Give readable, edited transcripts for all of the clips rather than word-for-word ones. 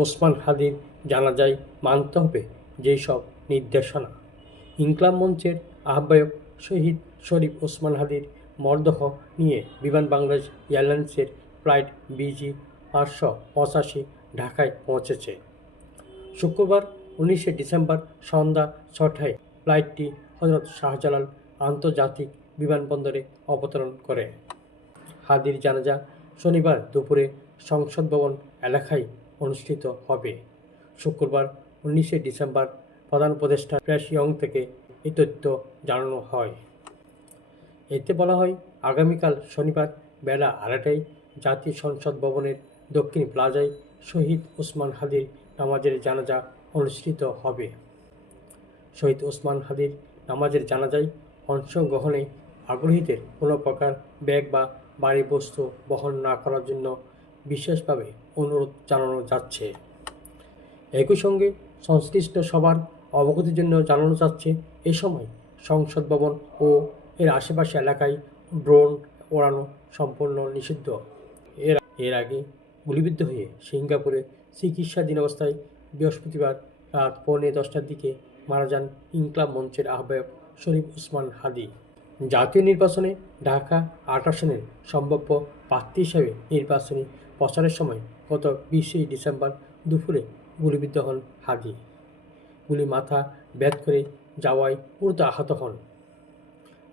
ওসমান হাদির জানাজায় মানতে হবে যেই সব নির্দেশনা। ইনকলাব মঞ্চের আহ্বায়ক শহীদ শরীফ ওসমান হাদির মরদেহ নিয়ে বিমান বাংলাদেশ এয়ারলাইন্সের ফ্লাইট BG 585 ঢাকায় পৌঁছেছে। শুক্রবার 19 ডিসেম্বর সন্ধ্যা 6টায় ফ্লাইটটি হজরত শাহজালাল আন্তর্জাতিক বিমানবন্দরে অবতরণ করে। হাদির জানাজা শনিবার দুপুরে সংসদ ভবন এলাকায় অনুষ্ঠিত হবে। শুক্রবার 19 ডিসেম্বর প্রধান উপদেষ্টা প্রেস ইয়ং থেকে এই তথ্য জানানো হয়। এতে বলা হয়, আগামীকাল শনিবার বেলা 2:30টায় জাতীয় সংসদ ভবনের দক্ষিণ প্লাজায় শহীদ ওসমান হাদির নামাজের জানাজা অনুষ্ঠিত হবে। শহীদ ওসমান হাদির নামাজের জানাজায় অংশগ্রহণে আগ্রহীদের কোনো প্রকার ব্যাগ বা ভারী বস্তু বহন না করার জন্য বিশেষভাবে অনুরোধ জানানো যাচ্ছে। একই সঙ্গে সংশ্লিষ্ট সবার অবগতির জন্য জানানো যাচ্ছে, এ সময় সংসদ ভবন ও এর আশেপাশে এলাকায় ড্রোন ওড়ানো সম্পূর্ণ নিষিদ্ধ। এর আগে গুলিবিদ্ধ হয়ে সিঙ্গাপুরে চিকিৎসাধীন অবস্থায় বৃহস্পতিবার রাত 10:45টার দিকে মারা যান ইনকলাব মঞ্চের আহ্বায়ক শরীফ ওসমান হাদি। জাতীয় নির্বাচনে ঢাকা 8 আসনের সম্ভাব্য প্রার্থী হিসেবে নির্বাচনী প্রচারের সময় গত 20 ডিসেম্বর দুপুরে গুলিবিদ্ধ হন হাদি। গুলি মাথা ভেদ করে যাওয়ায় গুরুতর আহত হন।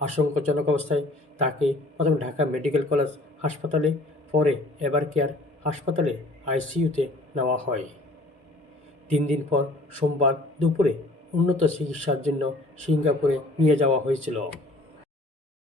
আশঙ্কাজনক অবস্থায় তাকে প্রথমে ঢাকা মেডিকেল কলেজ হাসপাতালে, পরে এভারকেয়ার হাসপাতালে ICUতে নেওয়া হয়। 3 দিন পর সোমবার দুপুরে উন্নত চিকিৎসার জন্য সিঙ্গাপুরে নিয়ে যাওয়া হয়েছিল।